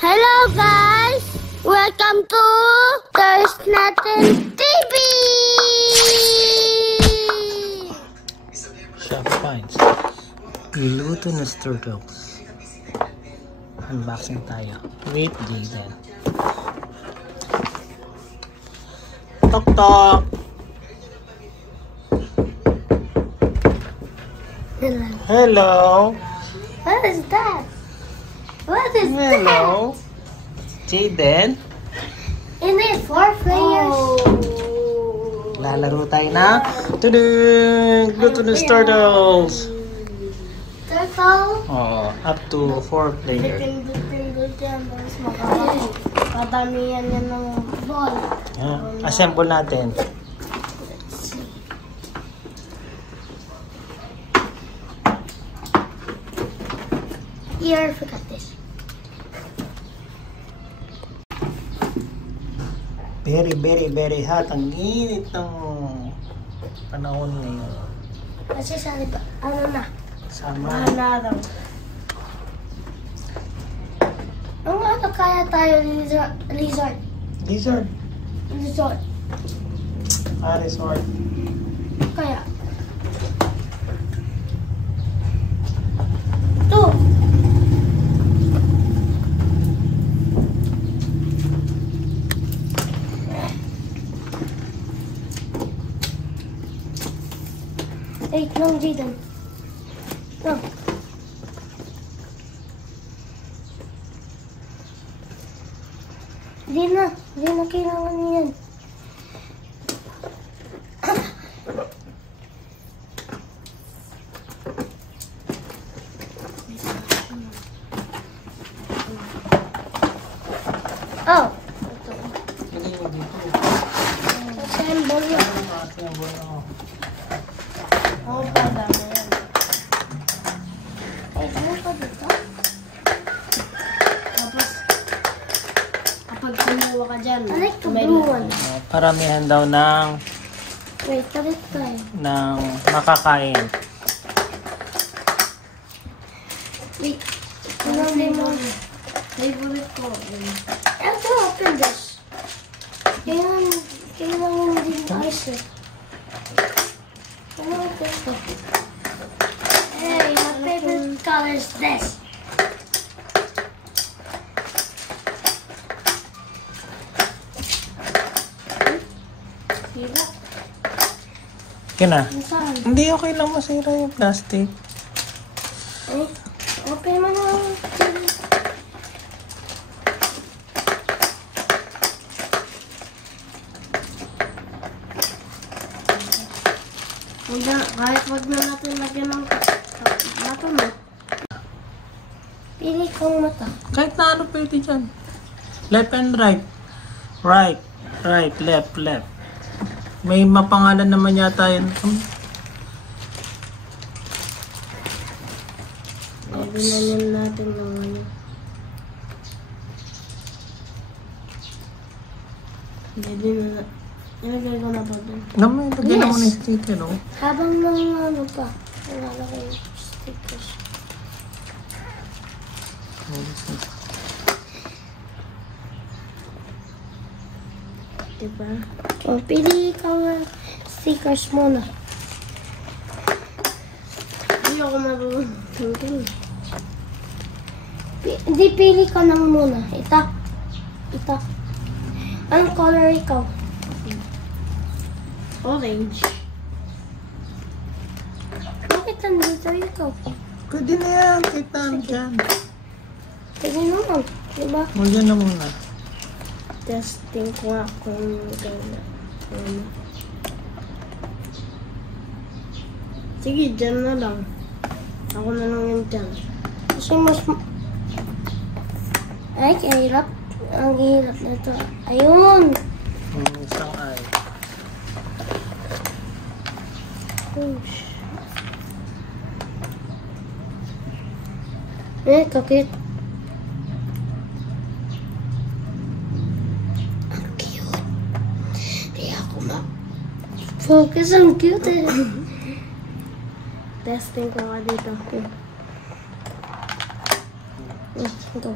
Hello guys! Welcome to There's Nothing TV! Chef Finds. Niluto na turtles. Unboxing tayo. With Jaden. Tok tok! Hello! What is that? What is Hello! Jaden? that? In it, 4 players. Lalaro tayo na tudung! Glutinous turtles! Turtle. Oh, up to 4 players. Mas makadamihan yan ng ball. Assemble natin. Here, forgot this. Very hot. Ang init ng panahon ngayon. Kasi sali pa, ano na? Sama. Daw. Ang ano kaya tayo, resort? Lizard. Resort. Resort. Kaya. 2. No, Jaden. No. Hindi na kailangan niyan. Oh. Assemble na. Oh, padami yan. Ay, ano pa dito? Tapos, kapag kumuha ka dyan, I like the blue one. Paramihan daw ng Wait, talit tayo. makakain. Wait, ano mo? Favorite ko. I have to open this. Kailangan din ice eh. Hey, my favorite color is this. Sira. Okay na. Saan? Hindi, okay lang masira yung plastic. Eh, open mo na. Kahit wag na natin lagyan ng mata mo. Pili kong mata. Kahit na ano pwede dyan. Left and right. Right, left. May mapangalan naman yata yun. Binanin natin ng ano. Hindi na. Ilagay ko na ba doon? Naman, lagyan mo ng sticker, no? Habang nang ano pa, nalalagay yung stickers. Diba? O, pili ka nga stickers muna. Hindi ako marunong. Hindi, pili ka nang muna. Ito. Anong color ikaw? Orange. Bakit nandito ikaw? Pwede na yan, kita dyan. Pwede naman, diba? O, dyan na muna. Testing ko nga kung gano'n. Sige, dyan na lang. Ako na lang yung dyan. Kasi mas... Ay, kahirap. Ang hirap na ito. Ayun! Isang ay. Kakit. Ang cute. Kaya ako focus. Ang cute eh. Testing ko nga dito. Ito.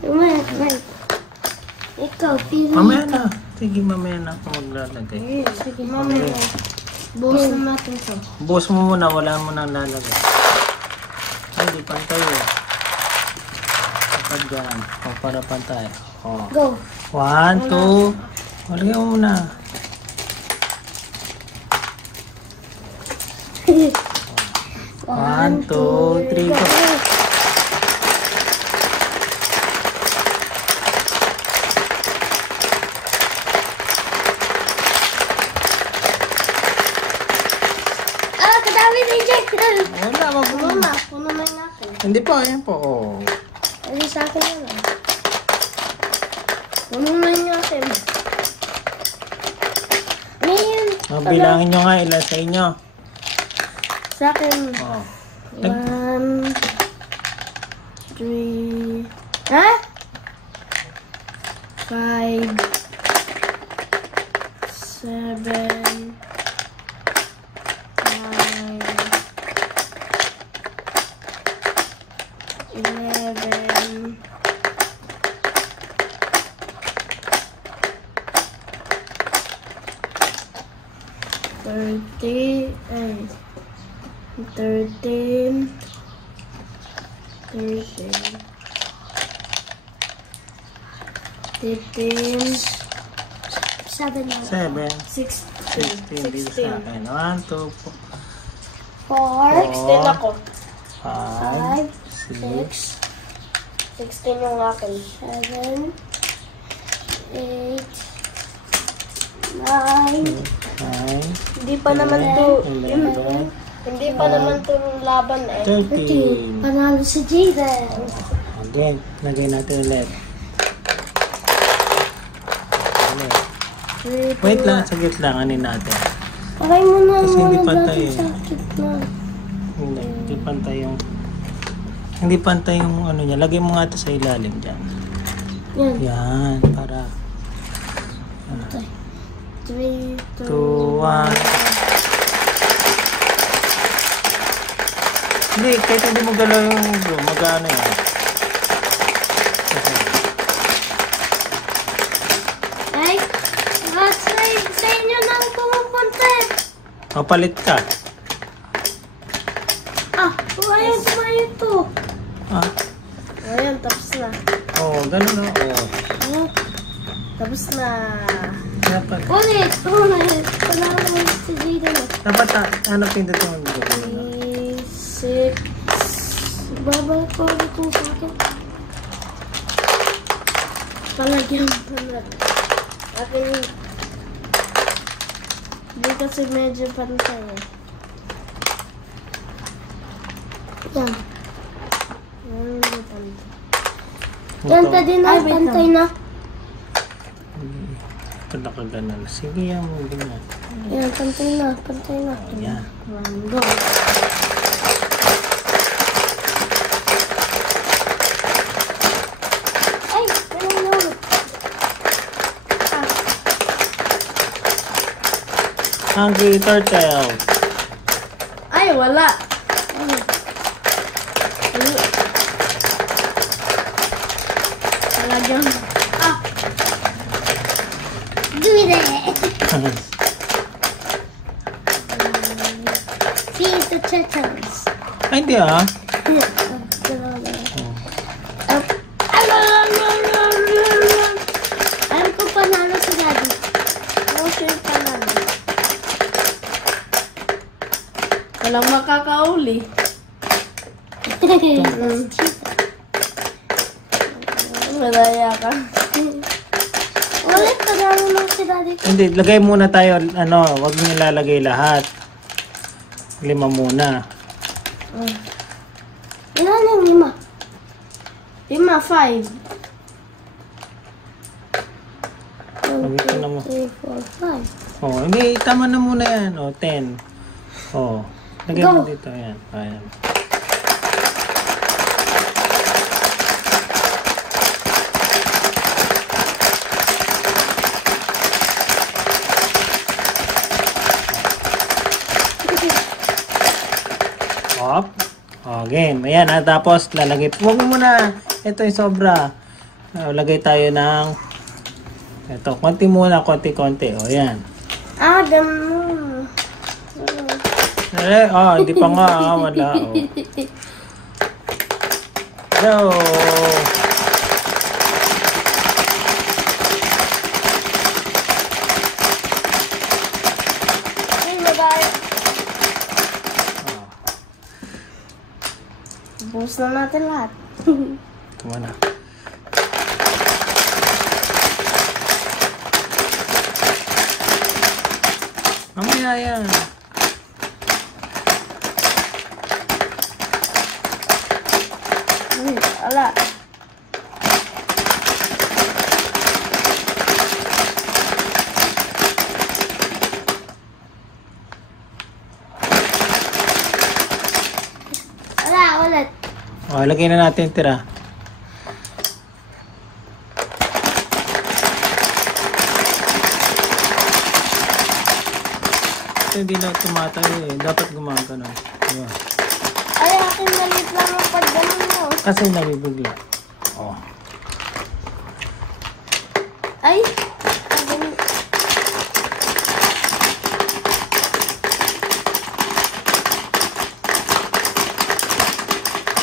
Mamaya. Ikaw, pili Mamaya ka. na. Sige, mamaya na ako maglalagay. Sige, mamaya na. Buhos na natin to. Buhos mo muna, wala mo nang lalagay. Ay, di pantay eh. Kapag dyan. O, para pantay. O. Go. 1, 2. Lagay mo muna. 1, 2, 3, go. Kadami ni Jack. Wala, wag mo. Mama, puno na natin. Hindi po, ayan po. Oh. Ay, sa akin na lang. Puno na natin. Ngayon. Bilangin nyo nga ilan sa inyo. Sa akin. Oh. 1, 3. Ha? 5, 7, 11, 13, 15, 7, 16, 16 dito sa akin. 1, 2, 4, 16 ako. 5, 6, 16 yung akin. 7, 8, 9, 9, hindi pa naman to, 11, hindi pa naman to laban eh. 13. Panalo si Jaden. Again, lagay natin ulit. Wait lang, saglit lang, anin natin. Paray mo na Kasi hindi muna pantay dati eh. sa gitna. Hindi pantay yung... Hindi pantay yung ano niya. Lagay mo nga ito sa ilalim dyan. Yan. Yan, para... 3, 2, 2, 1. Hindi, kahit hindi mo galaw yung mag-ano yan. Ay, sa inyo nang pumupunta eh. O, palit ka. Ayun, tumayo to. Ah, Ayun, tapos na. ganun o. Tapos na. Dapat, Ulit. Panalo mo si Jaden eh. dapat ano pindutin mo dito. 3, 6. Babalik ko ulit yung sa akin. Palagyan ko na. Akin yung... Hindi kasi medyo pantay eh. Yan. Yan, pwede na. Pantay na. Ito nakaganan. Sige, yan mo ganyan. Yan, pantay na. Pantay na. Yan. Go. Ay, ganun na ulit. Hungry turtle. Ay, wala. Talagang. Do that. Feed the turtles. Ay, hindi ah. Alam ko panalo si Daddy. Ako siya yung panalo. Walang makakauli. Malaya ka. Ulit, panalo lang si Daddy. Hindi, lagay muna tayo, ano, wag niyo ilalagay lahat. 5 muna. Ilan yung 5? 5. Ito na mo. 3, 4, 5. Oh, hindi, tama na muna yan. Oh, 10. Oh, lagay mo Go. dito. Ayan. Ayan. Up. Oh, game. Ayan, tapos lalagay. Huwag mo muna. Ito yung sobra. Lagay tayo ng ito, konti muna, konti-konti. O, yan. Adam. Hindi pa nga. Wala. O. So, Ay, magay. Buhos na natin lahat. tama na. Mamaya yan. Ala. Ala, ulit. O, lagay na natin yung tira. Ito hindi na tumatay eh. Dapat gumagano. Diba? Ay, akin maliit lang ang pagdaman mo. Kasi nabibigla. O. Ay, ang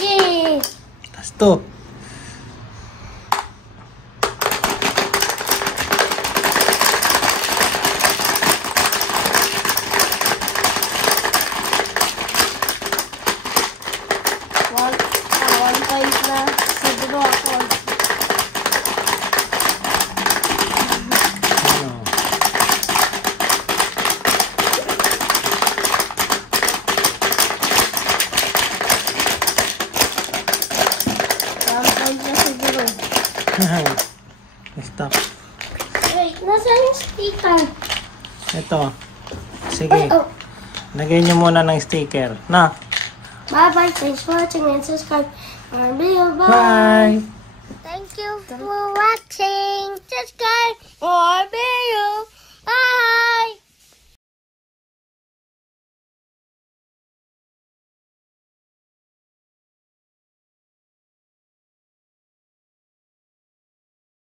yay! Tapos to. One point na siguro ako. Ano? One point na siguro. Stop. Wait, nasaan yung sticker? Ito. Sige. Oh. Lagay nyo muna ng sticker. Na. Bye-bye. Thanks for watching and subscribe. Bye. Bye. Thank you for watching. Subscribe or video. Bye.